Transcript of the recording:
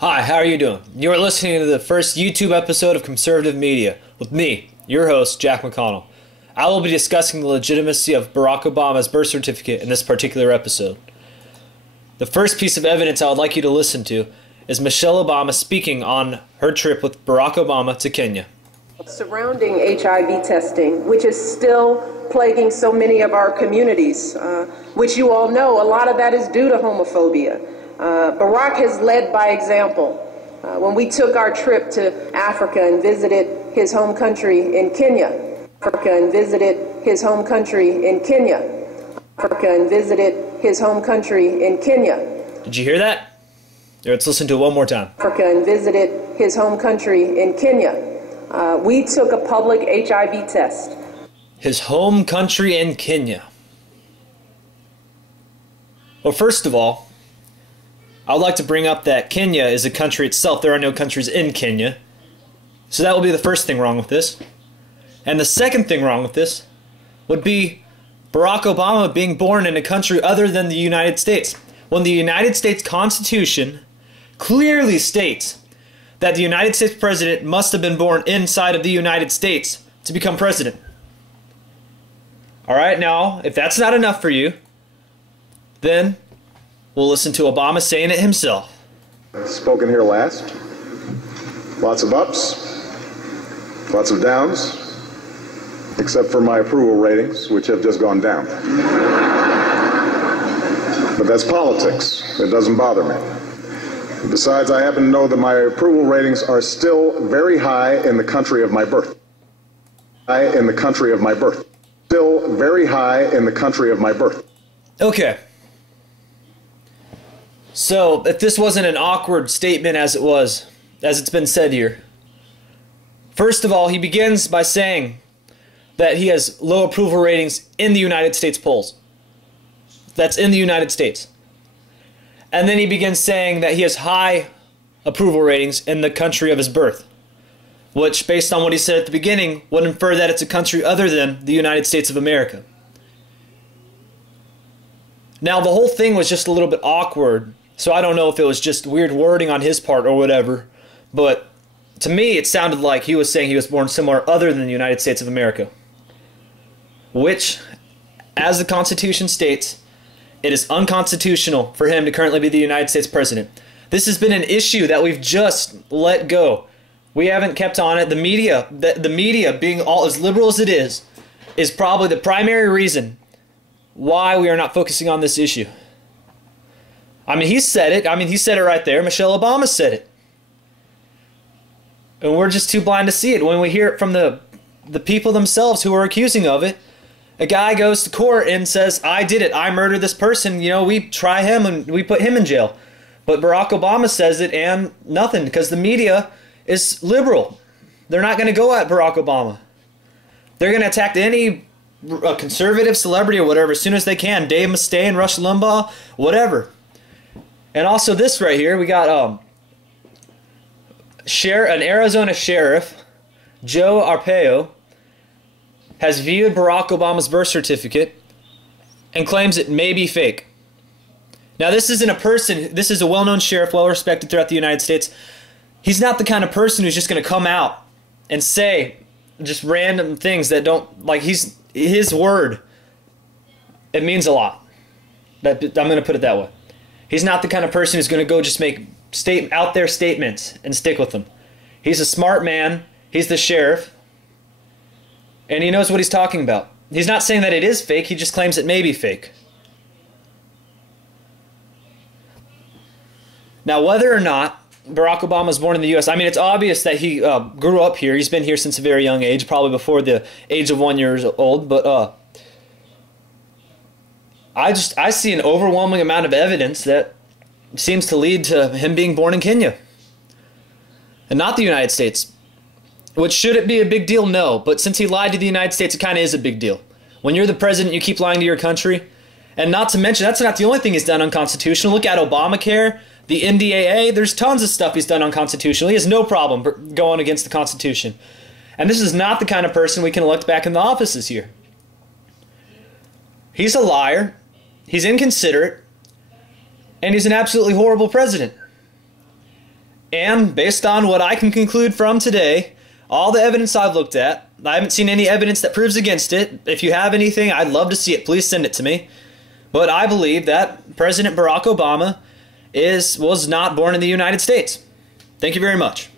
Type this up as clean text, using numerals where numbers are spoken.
Hi, how are you doing? You are listening to the first YouTube episode of Conservative Media with me, your host, Jack McConnell. I will be discussing the legitimacy of Barack Obama's birth certificate in this particular episode. The first piece of evidence I would like you to listen to is Michelle Obama speaking on her trip with Barack Obama to Kenya. Surrounding HIV testing, which is still plaguing so many of our communities, which you all know, a lot of that is due to homophobia. Barack has led by example. When we took our trip to Africa and visited his home country in Kenya, Did you hear that? Let's listen to it one more time. And visited his home country in Kenya. We took a public HIV test. His home country in Kenya. Well, first of all, I would like to bring up that Kenya is a country itself. There are no countries in Kenya. So that will be the first thing wrong with this. And the second thing wrong with this would be Barack Obama being born in a country other than the United States, when the United States Constitution clearly states that the United States president must have been born inside of the United States to become president. Alright, now, if that's not enough for you, then we'll listen to Obama saying it himself. Spoken here last. Lots of ups, lots of downs, except for my approval ratings, which have just gone down. But that's politics. It doesn't bother me. Besides, I happen to know that my approval ratings are still very high in the country of my birth. Still very high in the country of my birth. Okay. So, if this wasn't an awkward statement as it's been said here. First of all, he begins by saying that he has low approval ratings in the United States polls. That's in the United States. And then he begins saying that he has high approval ratings in the country of his birth, which, based on what he said at the beginning, would infer that it's a country other than the United States of America. Now, the whole thing was just a little bit awkward, so I don't know if it was just weird wording on his part or whatever, but to me it sounded like he was saying he was born somewhere other than the United States of America, which, as the Constitution states, it is unconstitutional for him to currently be the United States president. This has been an issue that we've just let go. We haven't kept on it. The media, being all as liberal as it is probably the primary reason why we are not focusing on this issue. I mean, he said it. He said it right there. Michelle Obama said it. And we're just too blind to see it. When we hear it from the people themselves who are accusing of it, a guy goes to court and says, I did it. I murdered this person. We try him and we put him in jail. But Barack Obama says it and nothing, because the media is liberal. They're not going to go at Barack Obama. They're going to attack any conservative celebrity or whatever as soon as they can. Dave Mustaine, Rush Limbaugh, whatever. And also this right here, we got an Arizona sheriff, Joe Arpaio, has viewed Barack Obama's birth certificate and claims it may be fake. Now, this isn't a person, this is a well-known sheriff, well-respected throughout the United States. He's not the kind of person who's just going to come out and say just random things that don't, like, his word, it means a lot. I'm going to put it that way. He's not the kind of person who's going to go just make out there statements and stick with them. He's a smart man. He's the sheriff. And he knows what he's talking about. He's not saying that it is fake. He just claims it may be fake. Now, whether or not Barack Obama was born in the U.S., it's obvious that he grew up here. He's been here since a very young age, probably before the age of 1 year old. But I see an overwhelming amount of evidence that seems to lead to him being born in Kenya and not the United States. Which, should it be a big deal? No. But since he lied to the United States, it kind of is a big deal. When you're the president, you keep lying to your country. And not to mention, that's not the only thing he's done unconstitutional. Look at Obamacare, the NDAA. There's tons of stuff he's done unconstitutional. He has no problem going against the Constitution. And this is not the kind of person we can elect back in the offices here. He's a liar. He's inconsiderate. And he's an absolutely horrible president. And based on what I can conclude from today, all the evidence I've looked at, I haven't seen any evidence that proves against it. If you have anything, I'd love to see it. Please send it to me. But I believe that President Barack Obama was not born in the United States. Thank you very much.